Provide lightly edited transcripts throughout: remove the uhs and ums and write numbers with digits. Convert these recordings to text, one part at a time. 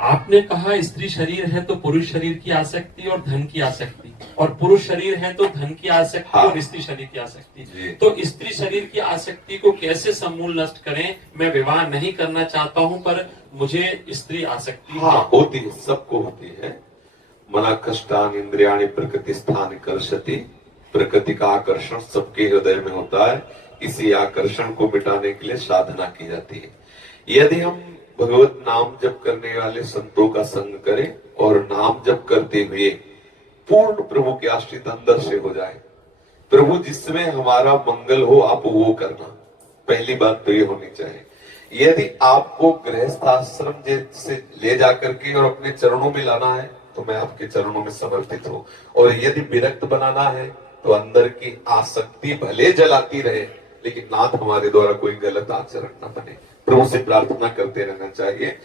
आपने कहा स्त्री शरीर है तो पुरुष शरीर की आसक्ति और धन की आसक्ति, और पुरुष शरीर है तो धन की आसक्ति हाँ। और स्त्री शरीर की आसक्ति। जी। तो स्त्री शरीर की आसक्ति को कैसे समूल नष्ट करें? मैं विवाह नहीं करना चाहता हूं पर मुझे स्त्री आसक्ति हाँ, होती है, सबको होती है। मना कष्टान इंद्रियाणि प्रकृति स्थान कर्षति। प्रकृति का आकर्षण सबके हृदय में होता है। इसी आकर्षण को मिटाने के लिए साधना की जाती है। यदि हम भगवत नाम जप करने वाले संतों का संग करें और नाम जप करते हुए पूर्ण प्रभु के आश्रित अंदर से हो जाए, प्रभु जिसमें हमारा मंगल हो आप वो करना। पहली बात तो ये होनी चाहिए। यदि आपको गृहस्थ आश्रम से ले जाकर के और अपने चरणों में लाना है तो मैं आपके चरणों में समर्पित हूं, और यदि विरक्त बनाना है तो अंदर की आसक्ति भले जलाती रहे लेकिन नाथ हमारे द्वारा कोई गलत आचरण न बने। प्रभु से प्रार्थना करते रहना चाहिए।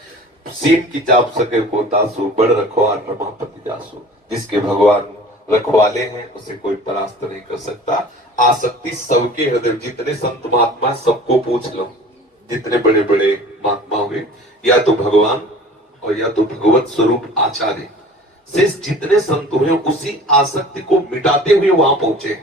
सीन की चाप सके को दासु बड़ रखवार रमापति दासु। जिसके भगवान रखवाले हैं उसे कोई परास्त नहीं कर सकता। आसक्ति सबके हृदय, जितने संत महात्मा सबको पूछ लो, जितने बड़े बड़े महात्मा हुए या तो भगवान और या तो भगवत स्वरूप आचार्य से जितने संत हुए उसी आसक्ति को मिटाते हुए वहां पहुंचे।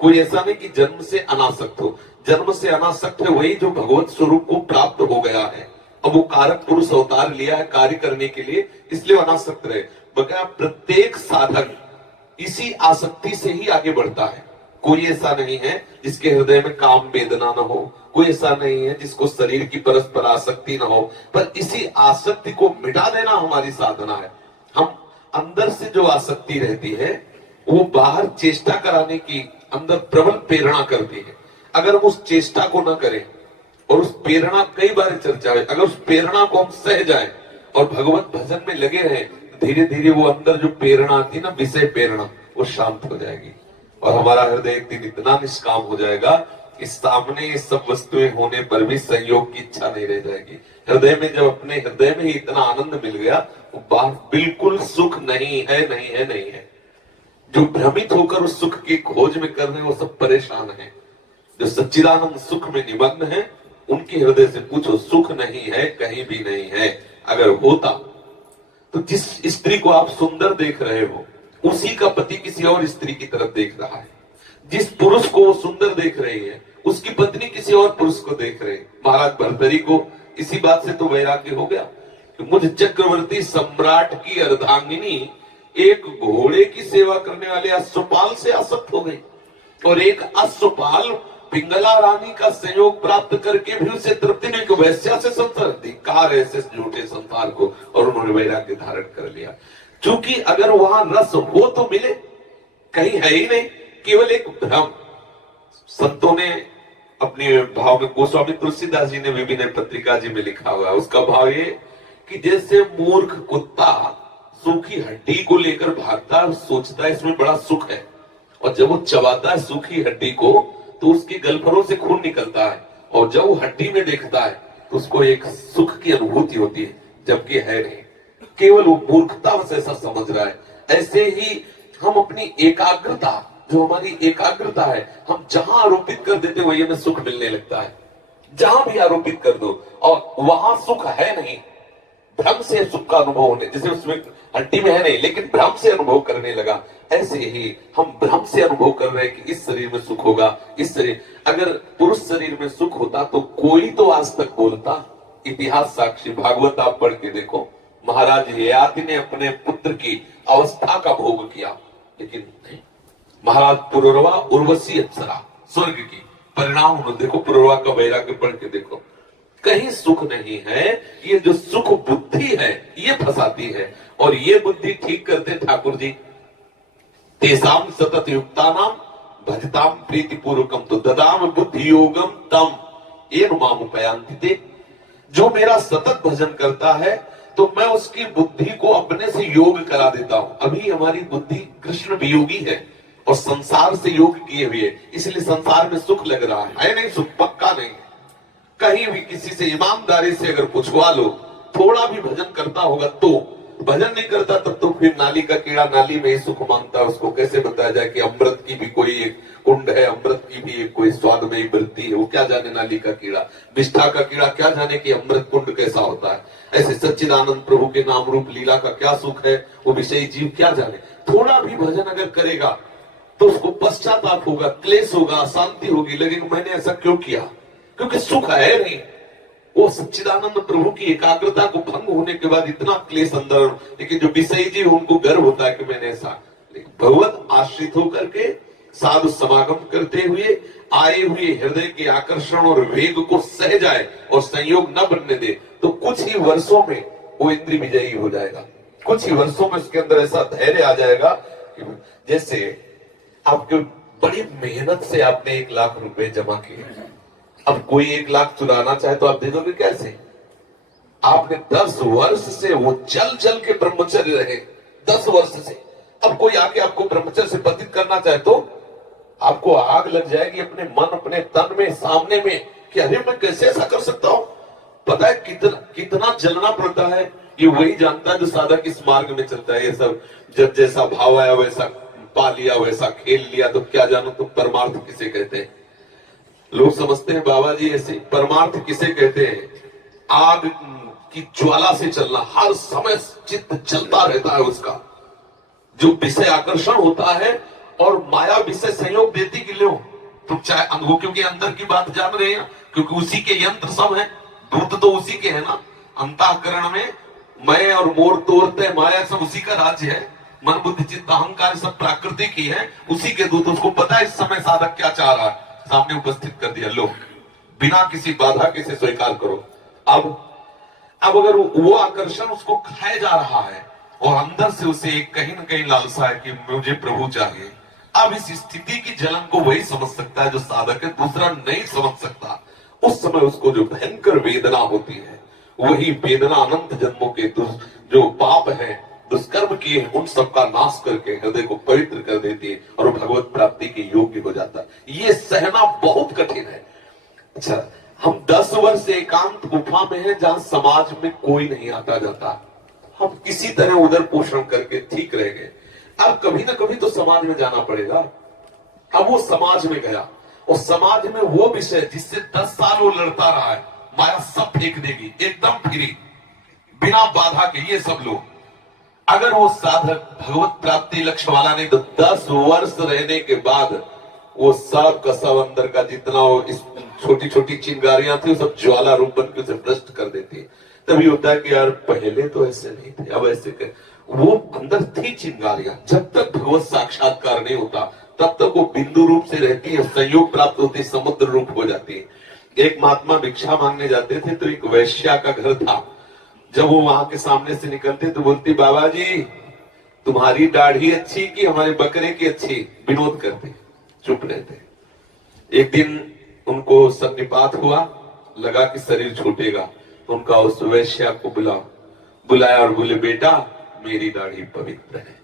कोई ऐसा नहीं कि जन्म से अनासक्त हो। जन्म से अनासक्त है वही जो भगवत स्वरूप को प्राप्त हो गया है। अब वो कारक पुरुष अवतार लिया है कार्य करने के लिए, इसलिए अनासक्त रहे। बगैर प्रत्येक साधक इसी आसक्ति से ही आगे बढ़ता है। कोई ऐसा नहीं है जिसके हृदय में काम वेदना न हो, कोई ऐसा नहीं है जिसको शरीर की परस्पर आसक्ति न हो, पर इसी आसक्ति को मिटा देना हमारी साधना है। हम अंदर से जो आसक्ति रहती है वो बाहर चेष्टा कराने की अंदर प्रबल प्रेरणा करती है। अगर हम उस चेष्टा को न करें और उस प्रेरणा कई बार चर्चा है, अगर उस प्रेरणा को हम सह जाएं और भगवत भजन में लगे रहें, धीरे धीरे वो अंदर जो प्रेरणा आती है ना, विषय प्रेरणा, वो शांत हो जाएगी और हमारा हृदय एक दिन इतना निष्काम हो जाएगा कि सामने ये सब वस्तुएं होने पर भी संयोग की इच्छा नहीं रह जाएगी। हृदय में जब अपने हृदय में ही इतना आनंद मिल गया, वो बात बिल्कुल सुख नहीं है, नहीं है, नहीं है। जो भ्रमित होकर उस सुख की खोज में कर रहे हैं वो सब परेशान हैं। जो सच्चिदानंद सुख में निमग्न है उनके हृदय से पूछो, सुख नहीं है, कहीं भी नहीं है। अगर होता तो जिस स्त्री को आप सुंदर देख रहे हो उसी का पति किसी और स्त्री की तरफ देख रहा है। जिस पुरुष को वो सुंदर देख रही है उसकी पत्नी किसी और पुरुष को देख रही है। महाराज भर्तरी को इसी बात से तो वैराग्य हो गया कि मुझ चक्रवर्ती सम्राट की अर्धांगिनी एक घोड़े की सेवा करने वाले अश्वपाल से आसक्त हो गई, और एक अश्वपाल पिंगला रानी का संयोग प्राप्त करके भी उसे तृप्ति नहीं, को वैश्या से संसार धिक्कार ऐसे झूठे संसार को, और उन्होंने वैराग्य धारण कर लिया। क्योंकि अगर वहां रस हो तो मिले, कहीं है ही नहीं, केवल एक भ्रम। संतों ने अपने भाव में, गोस्वामी तुलसीदास जी ने विभिन्न पत्रिका जी में लिखा हुआ है, उसका भाव ये कि जैसे मूर्ख कुत्ता सूखी हड्डी को लेकर भागता है, सोचता है इसमें बड़ा सुख है, और जब वो चबाता है सूखी हड्डी को तो उसकी गलफरों से खून निकलता है, और जब वो हड्डी में देखता है तो उसको एक सुख की अनुभूति होती है, जबकि है नहीं, केवल वो मूर्खता से ऐसा समझ रहा है। ऐसे ही हम अपनी एकाग्रता, जो हमारी एकाग्रता है, हम जहां आरोपित कर देते वही हमें सुख मिलने लगता है। जहां भी आरोपित कर दो और वहां सुख है नहीं, भ्रम से सुख का अनुभव होने, जैसे उसमें हड्डी में है नहीं लेकिन भ्रम से अनुभव करने लगा, ऐसे ही हम भ्रम से अनुभव कर रहे हैं कि इस शरीर में सुख होगा, इस शरीर, अगर पुरुष शरीर में सुख होता तो कोई तो आज तक बोलता। इतिहास साक्षी, भागवत आप पढ़ के देखो, महाराज ययाति ने अपने पुत्र की अवस्था का भोग किया, लेकिन नहीं। महाराज पुरुरवा उर्वशी अप्सरा स्वर्ग की, परिणाम देखो, पुरुरवा का वैराग्य पढ़ के देखो, कहीं सुख नहीं है। ये जो सुख बुद्धि है ये फंसाती है, और ये बुद्धि ठीक करते ठाकुर जी, तेसाम सतत युक्तानाम भजताम प्रीति पूर्वकम तो ददाम बुद्धि योगम तम ये नुमामुपयांति। जो मेरा सतत भजन करता है तो मैं उसकी बुद्धि को अपने से योग करा देता हूं। अभी हमारी बुद्धि कृष्ण वियोगी है और संसार से योग किए हुए, इसलिए संसार में सुख लग रहा है नहीं, सुख पक्का नहीं है। कहीं भी किसी से ईमानदारी से अगर पूछवा लो, थोड़ा भी भजन करता होगा तो, भजन नहीं करता तब तो फिर नाली का कीड़ा नाली में ही सुख मांगता है। उसको कैसे बताया जाए कि अमृत की भी कोई एक कुंड है, अमृत की भी एक कोई स्वाद में ही वृत्ति है, वो क्या जाने नाली का कीड़ा, निष्ठा का कीड़ा क्या जाने कि अमृत कुंड कैसा होता है। ऐसे सच्चिदानंद प्रभु के नाम रूप लीला का क्या सुख है, वो विषयी जीव क्या जाने। थोड़ा भी भजन अगर करेगा तो उसको पश्चाताप होगा, क्लेश होगा, अशांति होगी, लगेगा मैंने ऐसा क्यों किया, क्योंकि सुख है नहीं। वो सच्चिदानंद प्रभु की एकाग्रता को भंग होने के बाद इतना क्लेश अंदर, लेकिन जो विषयी जीव उनको गर्व होता है कि मैंने ऐसा। भगवत आश्रित होकर के साधु समागम करते हुए आए हुए हृदय के आकर्षण और वेग को सह जाए और संयोग न बनने दे, तो कुछ ही वर्षों में वो इंद्रिय विजयी हो जाएगा। कुछ ही वर्षों में उसके अंदर ऐसा धैर्य आ जाएगा कि जैसे आपके बड़ी मेहनत से आपने 1 लाख रुपए जमा किए, अब कोई 1 लाख चुराना चाहे तो आप दे दोगे कैसे? आपने 10 वर्ष से वो जल जल के ब्रह्मचर्य रहे, 10 वर्ष से। अब कोई आके आपको ब्रह्मचर्य से पतित करना चाहे तो आपको आग लग जाएगी अपने मन, अपने तन में, सामने में, कि अरे मैं कैसे ऐसा कर सकता हूं। पता है कितना जलना पड़ता है, ये वही जानता है जो साधक इस मार्ग में चलता है। ये सब जब जैसा भाव आया वैसा पा लिया, वैसा खेल लिया, तो क्या जानो तुम परमार्थ किसे कहते हैं। लोग समझते हैं बाबा जी ऐसे, परमार्थ किसे कहते हैं? आग की ज्वाला से चलना, हर समय चित्त चलता रहता है उसका, जो विषय आकर्षण होता है और माया विषय संयोग देती कि लो तुम चाहे अनुभव, क्योंकि अंदर की बात जान रहे हैं, क्योंकि उसी के यंत्र सब है, दूत तो उसी के है ना। अंतःकरण में मैं और मोर तोड़ते माया सब उसी का राज्य है, मन बुद्धि चित्त अहंकार सब प्राकृतिक ही है, उसी के दूत। उसको पता है इस समय साधक क्या चाह रहा है, सामने उपस्थित कर दिया, लो बिना किसी बाधा के से स्वीकार करो। अब अगर वो आकर्षण उसको खाए जा रहा है और अंदर से उसे कहीं ना कहीं लालसा है कि मुझे प्रभु चाहिए, अब इस स्थिति की जलन को वही समझ सकता है जो साधक है, दूसरा नहीं समझ सकता। उस समय उसको जो भयंकर वेदना होती है, वही वेदना अनंत जन्मों के जो पाप है, दुष्कर्म किए हैं, उन सबका नाश करके हृदय को पवित्र कर देती है और वो भगवत प्राप्ति के योग्य हो जाता है। ये सहना बहुत कठिन है। अच्छा, हम 10 वर्ष एकांत गुफा में हैं जहां समाज में कोई नहीं आता जाता, हम किसी तरह उधर पोषण करके ठीक रह गए। अब कभी ना कभी तो समाज में जाना पड़ेगा। अब वो समाज में गया और समाज में वो विषय जिससे 10 साल वो लड़ता रहा है, माया सब फेंक देगी एकदम फ्री, बिना बाधा के। ये सब लोग, अगर वो साधक भगवत प्राप्ति लक्ष्य वाला नहीं तो 10 वर्ष रहने के बाद वो सब का सब अंदर का जितना वो इस छोटी छोटी चिंगारियां थी, वो सब ज्वाला रूप बन के उसे भ्रष्ट कर देती है। तभी होता है कि यार पहले तो ऐसे नहीं थे, अब ऐसे कर। वो अंदर थी चिंगारियां, जब तक भगवत साक्षात्कार नहीं होता तब तक वो बिंदु रूप से रहती है, संयोग प्राप्त होती, समुद्र रूप हो जाती है। एक महात्मा भिक्षा मांगने जाते थे तो एक वैश्या का घर था। जब वो वहां के सामने से निकलते तो बोलती, बाबा जी तुम्हारी दाढ़ी अच्छी कि हमारे बकरे की अच्छी? विनोद करते, चुप रहते। एक दिन उनको सन्निपात हुआ, लगा कि शरीर छूटेगा, उनका उस वैश्या को बुलाया और बोले, बेटा मेरी दाढ़ी पवित्र है।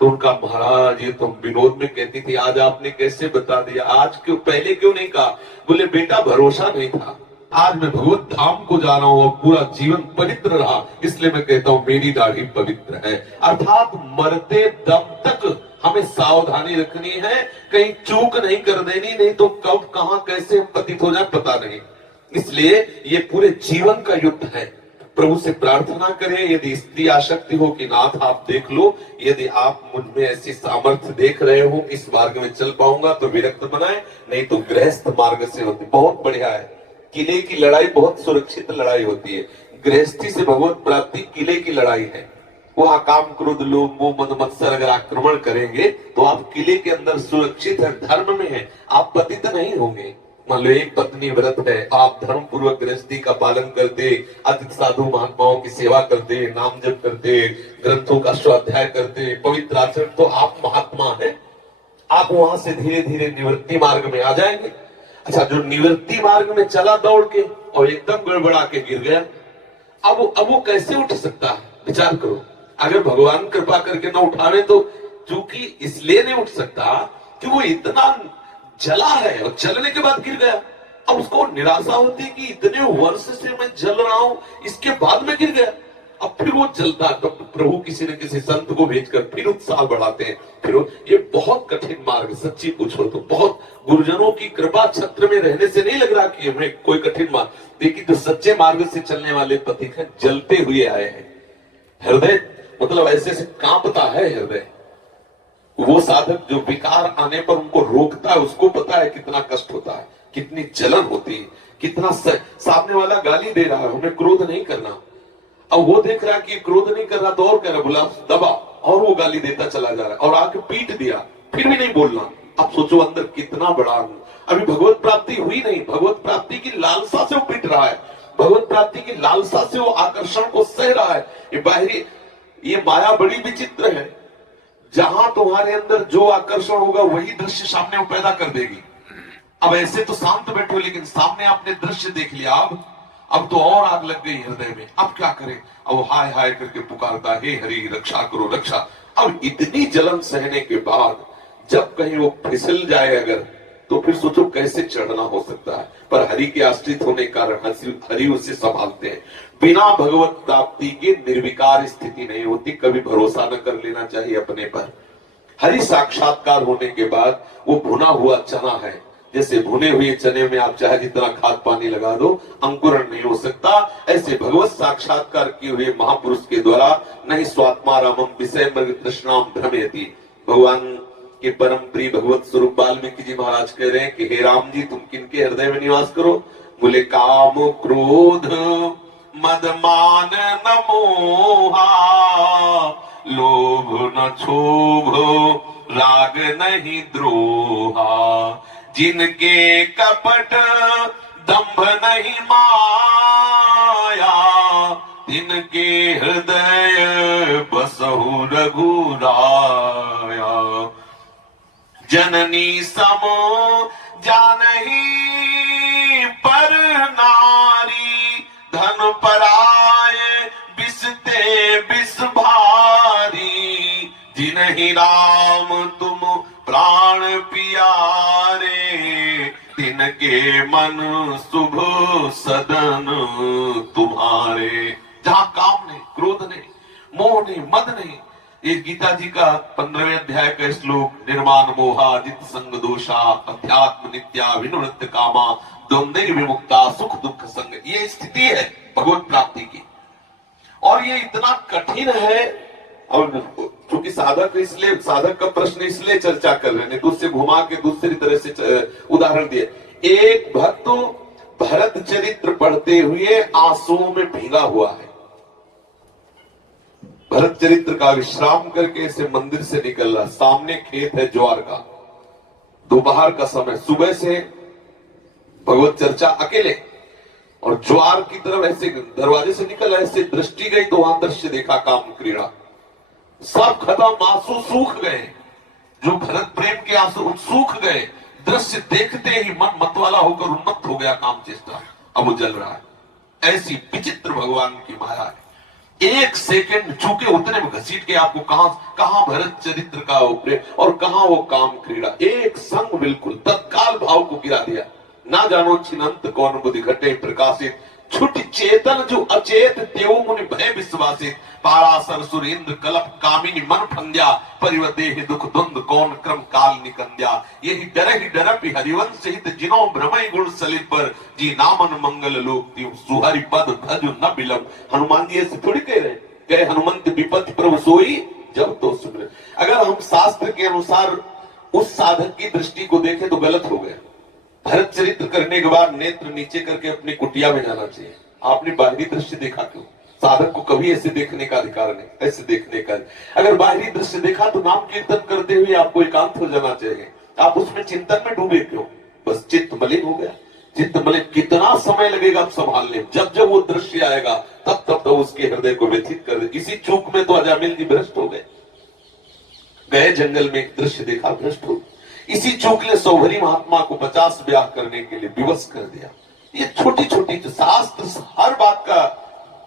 तो उनका, महाराज ये तुम विनोद में कहती थी, आज आपने कैसे बता दिया? आज क्यों, पहले क्यों नहीं कहा? बोले बेटा भरोसा नहीं था, आज मैं भगवत धाम को जा रहा हूं और पूरा जीवन पवित्र रहा, इसलिए मैं कहता हूं मेरी दाढ़ी पवित्र है। अर्थात मरते दम तक हमें सावधानी रखनी है, कहीं चूक नहीं कर देनी, नहीं तो कब कहां कैसे पतित हो जाए पता नहीं। इसलिए ये पूरे जीवन का युद्ध है। प्रभु से प्रार्थना करें, यदि स्त्री आसक्ति हो कि नाथ आप देख लो, यदि आप मुझ में ऐसी सामर्थ्य देख रहे हो इस मार्ग में चल पाऊंगा तो विरक्त बनाए, नहीं तो गृहस्थ मार्ग से होती। बहुत बढ़िया है, किले की लड़ाई बहुत सुरक्षित लड़ाई होती है। गृहस्थी से भगवत प्राप्ति किले की लड़ाई है। वहां काम क्रोध लोभ मोह मद मत्सर अगर आक्रमण करेंगे तो आप किले के अंदर सुरक्षित है, धर्म में है, आप पतित नहीं होंगे। मान लो एक पत्नी व्रत है, आप धर्म पूर्वक गृहस्थी का पालन करते, अतिथि साधु महात्माओं की सेवा करते, नाम जप करते, ग्रंथों का स्वाध्याय करते, पवित्र आचरण, तो आप महात्मा हैं। आप वहां से धीरे धीरे निवृत्ति मार्ग में आ जाएंगे। अच्छा, जो निवृत्ति मार्ग में चला दौड़ के और एकदम गड़बड़ा के गिर गया, अब वो कैसे उठ सकता है? विचार करो। अगर भगवान कृपा करके ना उठावे तो, चूंकि इसलिए नहीं उठ सकता कि वो इतना जला है और जलने के बाद गिर गया। अब उसको निराशा होती है कि इतने वर्ष से मैं जल रहा हूं, इसके बाद में गिर गया। अब फिर वो चलता, तो प्रभु किसी न किसी संत को भेजकर फिर उत्साह बढ़ाते हैं। फिर ये बहुत कठिन मार्ग, सच्ची पूछो तो बहुत गुरुजनों की कृपा छत्र में रहने से नहीं लग रहा कि हमें कोई कठिन मार्ग, लेकिन जो सच्चे मार्ग से चलने वाले पथिक हैं जलते हुए आए हैं। हृदय मतलब ऐसे ऐसे कांपता है हृदय। वो साधक जो विकार आने पर उनको रोकता है, उसको पता है कितना कष्ट होता है, कितनी जलन होती है, कितना सामने वाला गाली दे रहा है, हमें क्रोध नहीं करना। अब वो देख रहा है कि क्रोध नहीं कर रहा तो और कह रहा, बोला दबा, और वो गाली देता चला जा रहा है, और आके पीट दिया, फिर भी नहीं बोलना। अब सोचो अंदर कितना बड़ा, अभी भगवत प्राप्ति हुई नहीं, भगवत प्राप्ति की लालसा से वो पीट रहा है, भगवत प्राप्ति की लालसा से वो आकर्षण को सह रहा है। ये बाहरी, ये माया बड़ी विचित्र है, जहां तुम्हारे अंदर जो आकर्षण होगा वही दृश्य सामने वो पैदा कर देगी। अब ऐसे तो शांत बैठे हो, लेकिन सामने आपने दृश्य देख लिया, अब तो और आग लग गई हृदय में। अब क्या करें? अब हाय हाय करके पुकारता, हे हरि रक्षा करो रक्षा। अब इतनी जलन सहने के बाद जब कहीं वो फिसल जाए अगर, तो फिर सोचो कैसे चढ़ना हो सकता है। पर हरि के आश्रित होने के कारण हरि उसे संभालते हैं। बिना भगवत प्राप्ति के निर्विकार स्थिति नहीं होती। कभी भरोसा न कर लेना चाहिए अपने पर। हरि साक्षात्कार होने के बाद वो भुना हुआ चना है, जैसे भुने हुए चने में आप चाहे जितना खाद पानी लगा दो अंकुरण नहीं हो सकता, ऐसे भगवत साक्षात्कार किए हुए महापुरुष के द्वारा नहीं स्वात्मा रामम विषय मृग तृष्णाम भ्रमयति। भगवान के परम प्रिय भगवत स्वरूप वाल्मीकि जी महाराज कह रहे हैं कि हे राम जी, तुम किनके हृदय में निवास करो? बोले काम क्रोध मद मान न मोहा, लोभ न क्षोभ राग नहीं द्रोहा, जिनके कपट दंभ नहीं माया, तिनके हृदय बसहु रघुराया। जननी समो जानही पर नारी, धन पराए बिसते बिस भारी, जिनहि राम तुम प्राण पियारे, तिनके मन शुभ सदन तुम्हारे। जहां काम नहीं, क्रोध नहीं, मोह नहीं, मद नहीं। ये गीता जी का 15वें अध्याय का श्लोक, निर्माण मोहा जित संग दोषा, अध्यात्म नित्या विनुवृत्त कामा, द्वंद्व विमुक्ता सुख दुख संग। ये स्थिति है भगवत प्राप्ति की, और ये इतना कठिन है। और क्योंकि साधक का प्रश्न इसलिए चर्चा कर रहे हैं, तो उससे घुमा के दूसरी तरह से उदाहरण दिए। एक भक्त भरत चरित्र पढ़ते हुए आंसुओं में भीगा हुआ है। भरत चरित्र का विश्राम करके ऐसे मंदिर से निकल रहा, सामने खेत है ज्वार का, दोपहर का समय, सुबह से भगवत चर्चा अकेले, और ज्वार की तरफ ऐसे दरवाजे से निकल, ऐसे दृष्टि गई तो वहां दृश्य देखा, काम क्रीड़ा सब खत्म, आंसू सूख गए, जो भरत प्रेम के आंसू सूख गए। दृश्य देखते ही मन मतवाला होकर उन्मत्त हो गया, काम चेष्टा, अब वो जल रहा है। ऐसी विचित्र भगवान की माया है। एक सेकंड चूके उतने में घसीट के आपको कहां भरत चरित्र का प्रेम और कहां वो काम क्रीड़ा, एक संग बिल्कुल तत्काल भाव को गिरा दिया। ना जानो छिनंत कौन बुद्धि घटे प्रकाशित, छुट चेतन जो अचेत त्यों मुनि भय विश्वासित, पारासर सुरेंद्र कलप कामिनी मन फंद्या, परिवदेह दुख द्वंद कौन क्रम काल निकंद्या। यही डर हरिवंश हित जिनो भ्रमय गुण सलित पर, जी नामन मंगल लोक त्यों सुहरि पद भज न बिलम। हनुमान जी ऐसे थोड़ी कह रहे, कहे हनुमंत विपत्ति प्रभु सोई जब तो सुन। अगर हम शास्त्र के अनुसार उस साधक की दृष्टि को देखें तो गलत हो गया। भरत चरित्र करने के बाद नेत्र नीचे करके अपनी कुटिया में जाना चाहिए। आपने बाहरी दृश्य देखा क्यों? साधक को कभी ऐसे देखने का अधिकार नहीं, ऐसे देखने का। अगर बाहरी दृश्य देखा तो नाम कीर्तन करते हुए आपको एकांत हो जाना चाहिए। आप उसमें चिंतन में डूबे क्यों? बस चित्त मलिन हो गया। चित्त मलिन कितना समय लगेगा आप संभालने, जब वो दृश्य आएगा तब तो उसके हृदय को व्यथित कर दे। इसी चूक में तो अजामिल जी भ्रष्ट हो गए जंगल में, एक दृश्य देखा भ्रष्ट हो। इसी चूक ने सौभरी महात्मा को 50 ब्याह करने के लिए विवश कर दिया। ये छोटी छोटी शास्त्र हर बात का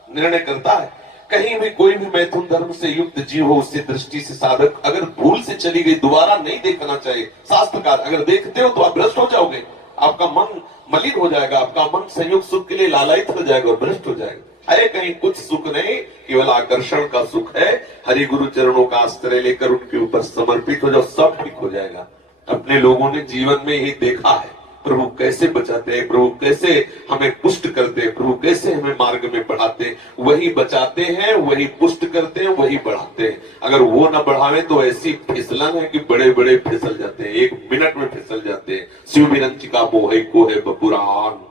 निर्णय करता है। कहीं भी कोई भी मैथुन धर्म से युक्त जीव हो, उससे दृष्टि से साधक अगर भूल से चली गई दोबारा नहीं देखना चाहिए। शास्त्रकार अगर देखते हो तो आप भ्रष्ट हो जाओगे, आपका मन मलिन हो जाएगा, आपका मन संयोग सुख के लिए लालायित हो जाएगा और भ्रष्ट हो जाएगा। है कहीं कुछ सुख नहीं, केवल आकर्षण का सुख है। हरि गुरु चरणों का आश्रय लेकर उनके ऊपर समर्पित हो जाओ, सब ठीक हो जाएगा। अपने लोगों ने जीवन में ही देखा है प्रभु कैसे बचाते हैं, प्रभु कैसे हमें पुष्ट करते हैं, प्रभु कैसे हमें मार्ग में बढ़ाते हैं। वही बचाते हैं, वही पुष्ट करते हैं, वही बढ़ाते हैं। अगर वो न बढ़ावे तो ऐसी फिसलन है कि बड़े बड़े फिसल जाते हैं, 1 मिनट में फिसल जाते हैं। शिव विरंचिका मोहि को है बपुरान,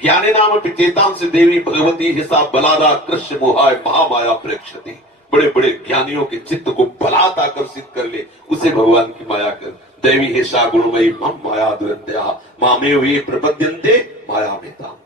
ज्ञाने नाम चेतां से देवी भगवती हिसाब बलादा कृष्ण मोहाय महामाया प्रेक्षति। बड़े बड़े ज्ञानियों के चित्त को बलात् आकर्षित कर ले, उसे भगवान की माया कर। दैवी हिसा गुणमयी मम माया दुरंत्या मामेव ये प्रपद्यन्ते माया मेता।